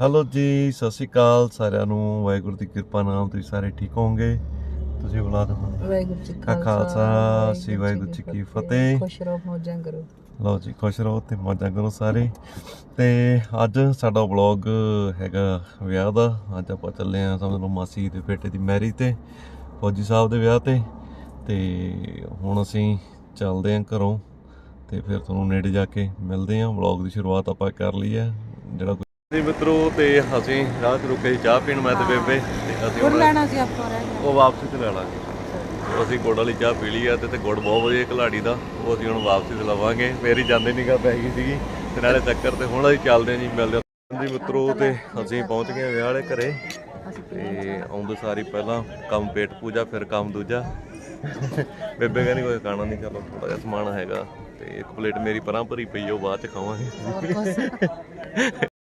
Hello ਜੀ ਸਤਿ ਸ਼੍ਰੀ ਅਕਾਲ ਸਾਰਿਆਂ ਨੂੰ। ਵਾਹਿਗੁਰੂ ਦੀ ਕਿਰਪਾ ਨਾਲ ਤੁਸੀਂ ਸਾਰੇ ਠੀਕ ਹੋਵੋਗੇ? ਤੁਸੀਂ ਬੁਲਾ ਦੋ ਵਾਹਿਗੁਰੂ ਜੀ ਕਾ ਖਾਲਸਾ, ਸ੍ਰੀ ਵਾਹਿਗੁਰੂ ਜੀ ਕੀ ਫਤਿਹ। ਖੁਸ਼ ਰਹੋ ਮੌਜਾਂ ਕਰੋ। ਲਓ ਜੀ ਖੁਸ਼ ਰਹੋ ਤੇ ਮੌਜਾਂ ਕਰੋ ਸਾਰੇ। ਤੇ ਅੱਜ ਸਾਡਾ ਵਲੌਗ ਹੈਗਾ ਵਿਆਹ ਦਾ। ਅੱਜ ਆਪਾਂ ਚੱਲੇ ਆ ਸਮਝ ਲਓ ਮਾਸੀ ਦੇ ਬੇਟੇ ਦੀ ਮੈਰਿਜ ਤੇ ਫੌਜੀ ਸਾਹਿਬ ਦੇ ਵਿਆਹ ਤੇ। ਤੇ ਹੁਣ ਅਸੀਂ ਚੱਲਦੇ ਆਂ ਘਰੋਂ ਤੇ ਫਿਰ ਤੁਹਾਨੂੰ ਨੇੜੇ ਜਾ ਕੇ ਮਿਲਦੇ ਆਂ। ਵਲੌਗ ਦੀ ਸ਼ੁਰੂਆਤ ਆਪਾਂ ਕਰ ਲਈ ਹੈ। ਜਿਹੜਾ ਜੀ ਮਿੱਤਰੋ ਤੇ ਅਸੀਂ ਰਾਹ 'ਚ ਰੁਕੇ ਚਾਹ ਪੀਣ ਮੈਂ ਤੇ ਬੇਬੇ ਤੇ ਅਸੀਂ ਗੁੜ ਲੈਣਾ ਸੀ ਆਪਾਂ ਉਹ ਵਾਪਸੀ ਤੇ ਲੈ ਲਾਂਗੇ ਉਹ ਅਸੀਂ ਗੁੜ ਵਾਲੀ ਚਾਹ ਪੀ ਲਈ ਆ ਤੇ ਤੇ ਗੁੜ ਬਹੁਤ ਵਧੀਆ ਕਲਾੜੀ ਦਾ ਉਹ ਅਸੀਂ ਹੁਣ ਵਾਪਸੀ ਤੇ ਲਵਾਂਗੇ। ਹੀ ਜਾਂਦੇ ਨਿਗਾ ਪੈ ਗਈ ਸੀਗੀ ਤੇ ਨਾਲੇ ਚੱਕਰ ਤੇ ਹੁਣ ਅਸੀਂ ਚੱਲਦੇ ਆਂ ਜੀ ਮਿਲਦੇ ਆਂ ਜੀ ਮਿੱਤਰੋ ਤੇ ਅਸੀਂ ਪਹੁੰਚ ਗਏ ਵਿਆਹ ਵਾਲੇ ਘਰੇ ਤੇ ਆਉਂਦੇ ਸਾਰੀ ਪਹਿਲਾਂ ਕੰਮ ਪੇਟ ਪੂਜਾ ਫਿਰ ਕੰਮ ਦੂਜਾ। ਬੇਬੇ ਕਹਿੰਦੀ ਕੋਈ ਖਾਣਾ ਨਹੀਂ ਚਲੋ ਥੋੜਾ ਜਿਹਾ ਸਮਾਨ ਹੈਗਾ ਤੇ ਇੱਕ ਪਲੇਟ ਮੇਰੀ ਪਰਾਂ ਭਰੀ ਪਈ ਉਹ ਬਾਅਦ ਚ ਖਾਵਾਂਗੇ।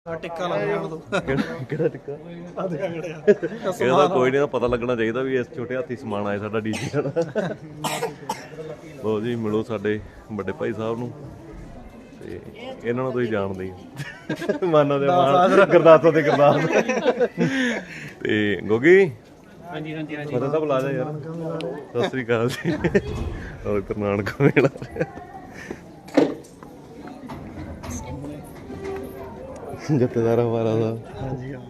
ਕੁਛ ਟਿੱਕਾ ਲਾ ਗਿਆ ਹੁਣ ਕਿਹੜਾ ਕਿਹੜਾ ਟਿੱਕਾ? ਆ ਦੇ ਖੜਿਆ ਇਹਦਾ ਕੋਈ ਨਹੀਂ ਪਤਾ ਲੱਗਣਾ ਚਾਹੀਦਾ ਵੀ ਇਸ ਛੋਟੇ ਹਾਥੀ ਸਮਾਨ ਆਏ ਸਾਡਾ ਡੀਜੇ ਵਾਲਾ। ਲੋ ਜੀ ਮਿਲੋ ਸਾਡੇ ਵੱਡੇ ਭਾਈ ਸਾਹਿਬ ਨੂੰ। ਤੇ ਇਹਨਾਂ ਨੂੰ ਤੁਸੀਂ ਜਾਣਦੇ ਹੀ। ਮਾਨਾ ਦੇ ਮਾਨ। ਗੁਰਦਾਸਾ ਦੇ ਗੁਰਦਾਸ ਤੇ ਗੋਗੀ? ਹਾਂਜੀ ਹਾਂਜੀ ਹਾਂਜੀ। ਫਤਿਹ ਸਾਹਿਬ ਲਾ ਜਾ ਯਾਰ। ਸਤਿ ਸ੍ਰੀ ਅਕਾਲ ਜੀ। ਹੋਰ ਕਰਨਾਟਕ ਮੇਲਾ। ਜੱਤੇਦਾਰਾ ਵਾਲਾ ਦਾ ਹਾਂਜੀ ਹਾਂ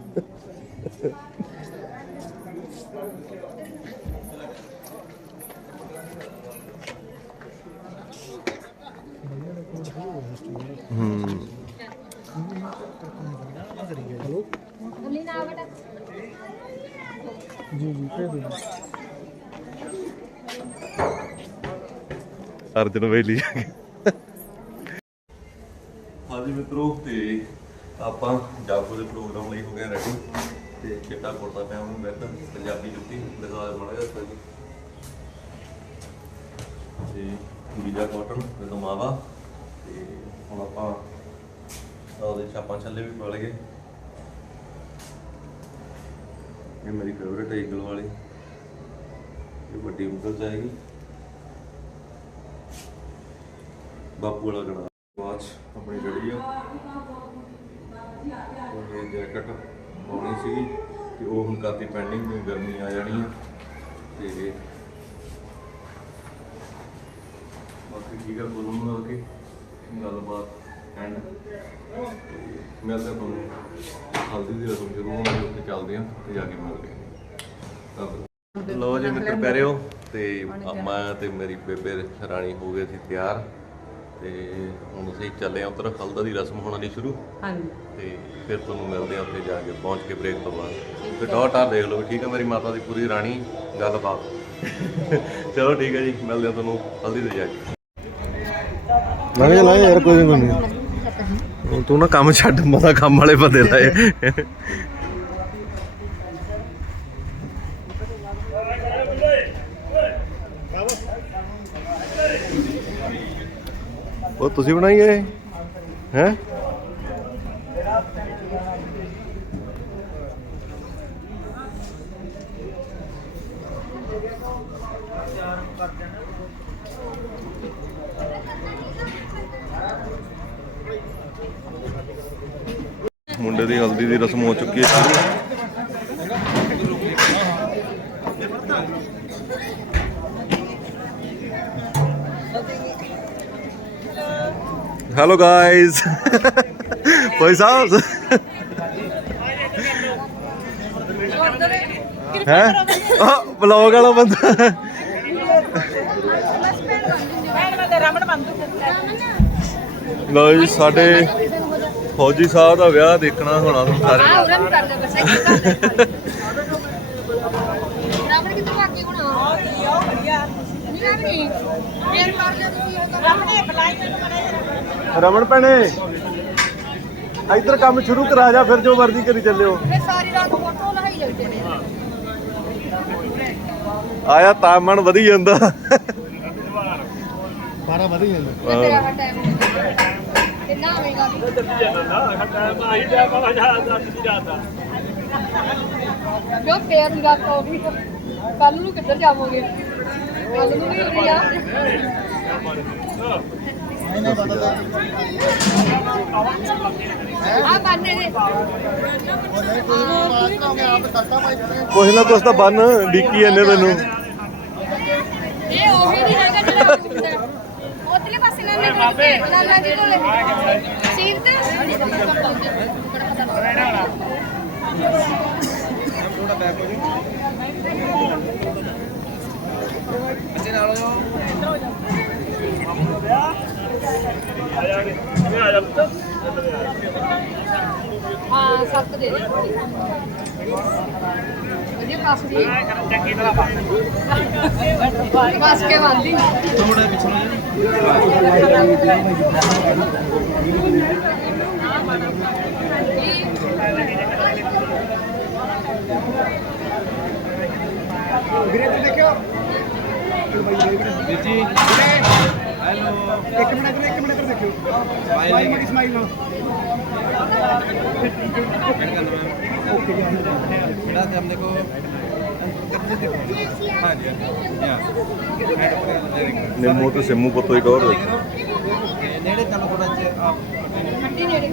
ਹੂੰ ਜੀ ਜੀ ਭੇਜ ਦਿਓ ਅਰਜਨ ਵੇਲੀ ਹਾਂਜੀ ਮਿੱਤਰੋ ਤੇ ਆਪਾਂ ਜਾਗੋ ਦੇ ਪ੍ਰੋਗਰਾਮ ਲਈ ਹੋ ਗਏ ਰੈਡੀ ਤੇ ਚਿੱਟਾ ਕੁੜਤਾ ਪਜਾਮਾ ਬੈਠ ਪੰਜਾਬੀ ਜੁੱਤੀ ਦਿਖਾ ਮੜਾ ਜਿਹਾ ਜੀ ਤੇ ਬੀਜਾ ਕਾਟਨ ਤੇ ਮਾਵਾ ਤੇ ਹੁਣ ਆਪਾਂ ਉਹਦੇ ਛਾਪਾਂ ਛੱਲੇ ਵੀ ਪਾ ਗਏ ਇਹ ਮੇਰੀ ਫੇਵਰੇਟ ਹੈ ਈਗਲ ਵਾਲੀ। ਇਹ ਵੱਡੀ ਉਂਗਲ ਚਾਹੀਦੀ ਬਾਪੂ ਵਾਲਾ ਗਣਾ ਵਾਚ ਆਪਣੀ ਜਿਹੜੀ ਆ। ਉਹ ਇਹ ਜੈਕਟ ਪਾਉਣੀ ਸੀਗੀ ਤੇ ਉਹ ਹੁਣ ਕਰਤੀ ਪੈਂਡਿੰਗ ਨੂੰ ਗਰਮੀ ਆ ਜਾਣੀ ਆ ਤੇ ਬਾਕੀ ਠੀਕ ਆ ਬੋਲਣ ਨਾਲ ਕੇ ਗੱਲਬਾਤ ਐਂਡ ਮੈਂ ਤਾਂ ਤੁਹਾਨੂੰ ਹਲਦੀ ਦੀ ਰਸਮ ਸ਼ੁਰੂ ਹੋਣੀ ਉੱਥੇ ਚੱਲਦੇ ਆ ਤੇ ਜਾ ਕੇ ਮਿਲਦੇ ਆ। ਲੋ ਜੀ ਮਿੱਤਰ ਪਿਆਰਿਓ ਤੇ ਮੈਂ ਤੇ ਮੇਰੀ ਬੇਬੇ ਰਾਣੀ ਹੋ ਗਏ ਸੀ ਤਿਆਰ। ਤੇ ਹੁਣ ਅਸੀਂ ਚੱਲੇ ਆ ਉਧਰ ਹਲਦਾ ਦੀ ਰਸਮ ਹੋਣਾ ਦੀ ਸ਼ੁਰੂ। ਹਾਂਜੀ। ਤੇ ਫਿਰ ਤੁਹਾਨੂੰ ਮਿਲਦੇ ਆ ਉੱਥੇ ਜਾ ਕੇ ਪਹੁੰਚ ਕੇ ਬ੍ਰੇਕ ਤੋਂ ਬਾਅਦ। ਤੇ ਡਾਟ ਆ ਦੇਖ ਲਓ ਠੀਕ ਹੈ ਮੇਰੀ ਮਾਤਾ ਦੀ ਪੂਰੀ ਰਾਣੀ ਗੱਲਬਾਤ। ਚਲੋ ਠੀਕ ਹੈ ਜੀ ਮਿਲਦੇ ਆ ਤੁਹਾਨੂੰ ਹਲਦੀ ਤੇ ਜਾ ਕੇ। ਜਾ ਲੰਘ ਯਾਰ ਕੋਈ ਨਹੀਂ ਤੂੰ ਨਾ ਕੰਮ ਛੱਡ ਮਤਾ ਕੰਮ ਵਾਲੇ ਬੰਦੇ ਲਾਏ। ਉਹ ਤੁਸੀਂ ਬਣਾਈ ਹੈ ਹੈ? ਮੁੰਡੇ ਦੀ ਹਲਦੀ ਦੀ ਰਸਮ ਹੋ ਚੁੱਕੀ ਹੈ। ਹੈਲੋ ਗਾਇਸ ਭਾਈ ਸਾਹਿਬ ਹੈ ਆ ਬਲੌਗ ਵਾਲਾ ਬੰਦਾ ਲਓ ਜੀ ਸਾਡੇ ਫੌਜੀ ਸਾਹਿਬ ਦਾ ਵਿਆਹ ਦੇਖਣਾ ਹੋਣਾ ਤੁਹਾਨੂੰ ਸਾਰੇ ਆ ਰਾਵਣ ਕਿੱਥੇ ਭਾਗੇ ਹੁਣ ਆ ਵਧੀਆ ਨਹੀਂ ਰਾਵਣੀ ਫੇਰ ਕਰ ਲਿਆ ਤੁਸੀਂ ਰਮਨ ਭੈਣੇ ਇੱਧਰ ਕੰਮ ਸ਼ੁਰੂ ਕਰਾ ਜਾ ਫਿਰ ਜੋ ਮਰਜ਼ੀ ਕਰੀ ਚੱਲਿਓ। ਫੇਰ ਸਾਰੀ ਰਾਤ ਫੋਟੋ ਲਹਾਈ ਲੱਗਦੇ ਨੇ। ਆਇਆ ਤਾਪਮਾਨ ਵਧੀ ਜਾਂਦਾ। ਬਾਰਾ ਵਧ ਜਾਂਦਾ। ਤੇ ਤੇਰਾ ਵਾ ਟਾਈਮ ਕਿੰਨਾ ਹੋਵੇਗਾ ਵੀ। ਜੋ ਫੇਰ ਦੀ ਰਾਤ ਹੋ ਗਈ ਕੱਲ ਨੂੰ ਕਿੱਧਰ ਜਾਵੋਗੇ? ਕੱਲ ਨੂੰ ਵੀ ਉਰੀ ਆ। ਕੁਛ ਨਾ ਕੁਛ ਤਾਂ ਬੰਨ, ਡਿੱਕੀ ਇਹਨੇ ਮੈਨੂੰ। ਇਹ ਉਹੀ ਨਹੀਂ ਹੈਗਾ ਜਿਹੜਾ ਉਧਰਲੇ ਪਾਸੇ ਨਾਲ ਨਿਕਲ ਕੇ ਲਾਲਾ ਜੀ ਕੋਲੇ ਸੀਰ ਤੇ ਥੋੜਾ ਬੈਕ ਹੋ ਜੀ ਬੱਚੇ ਨਾਲ ਹੋ ਜਾਓ ਹਾਂ, ਸੱਤ ਦੇ ਦੇ। ਵਧੀਆ ਪਾਸ ਦੀ ਚੰਗੀ ਤਰ੍ਹਾਂ ਪਾਸ ਪਾਸ ਕੇ ਵਾਂਦੀ ਥੋੜਾ ਪਿੱਛੇ ਵੀਰੇ, ਤੇ ਦੇਖਿਓ ਵੀਰ ਜੀ ਹੈਲੋ ਇੱਕ ਮਿੰਟ ਇੱਕ ਮਿੰਟ ਇੱਧਰ ਦੇਖਿਓ। ਸਮਾਈਲ ਮੇਰੀ ਸਮਾਈਲ ਨਾਲ। ਓਕੇ ਜੀ ਬੜਾ ਤੇ ਹਮਨੇ ਕੋ हाँ जी निम्मू तो सिम्मू पत्तो एक और नेड़े चलो थोड़ा आप नेड़े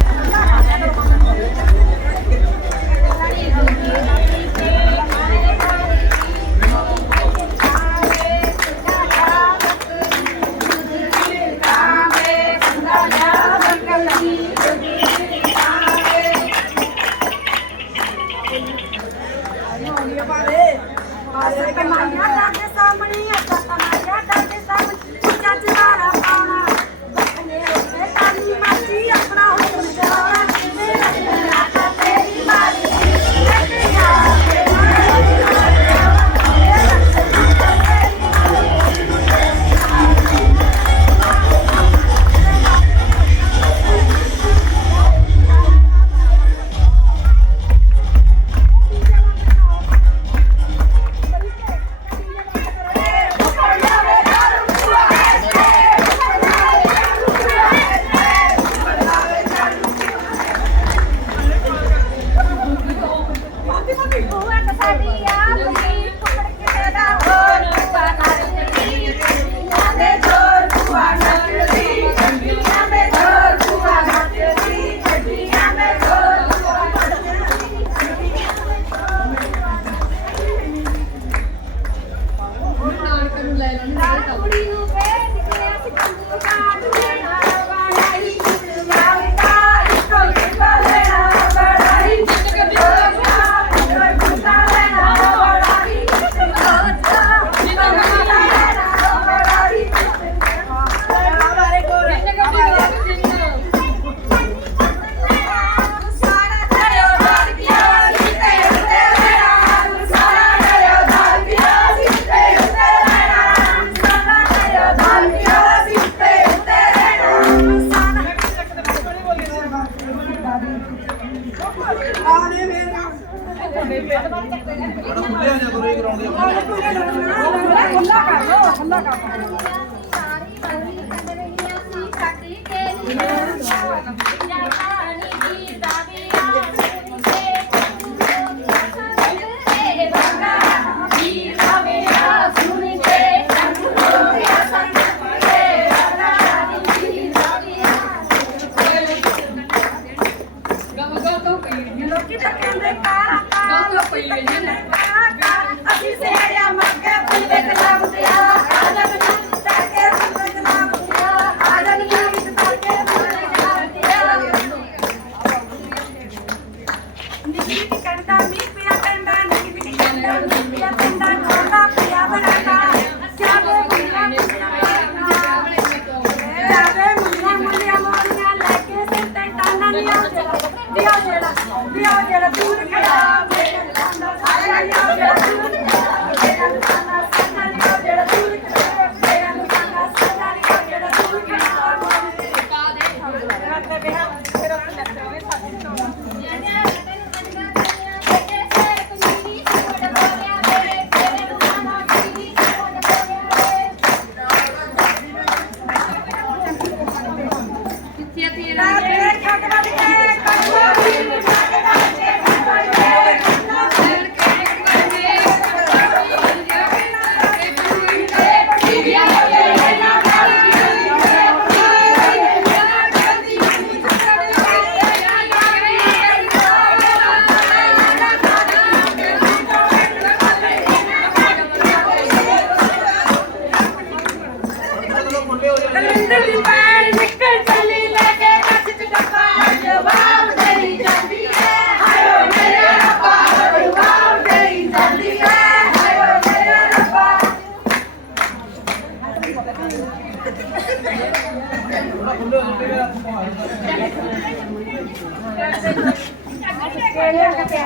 ਚੱਕਰ ਹੀ ਆ ਗਿਆ ਪਿਆ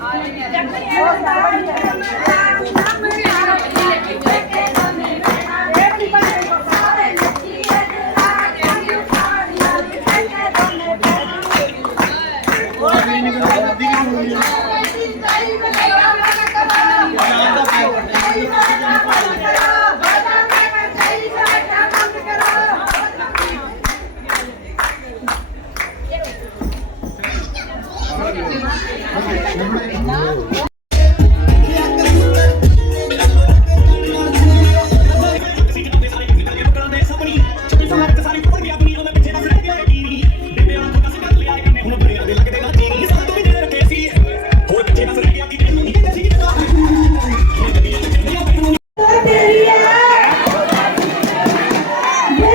ਆ ਰਿਹਾ ਹੈ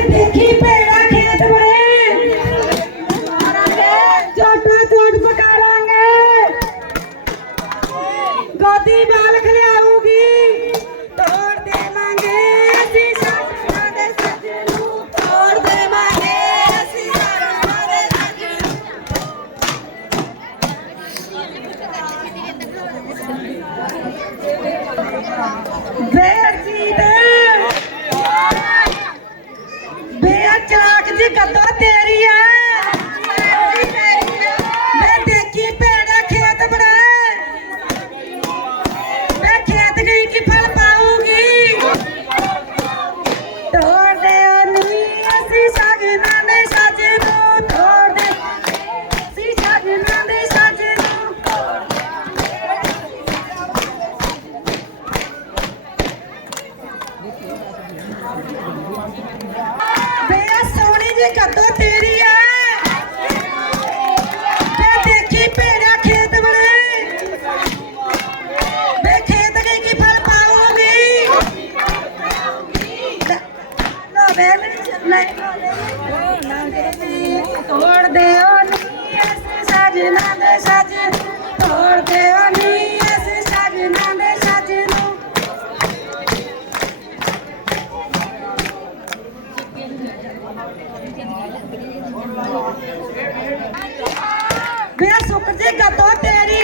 देखी पेड़ा खेत बड़े जोटा ਸਜਣਾ ਦੇ ਸੱਜ ਤੋੜ ਦੇਵਨੀ ਸੁਖ ਜੀ ਗੱਤੋ ਤੇਰੀ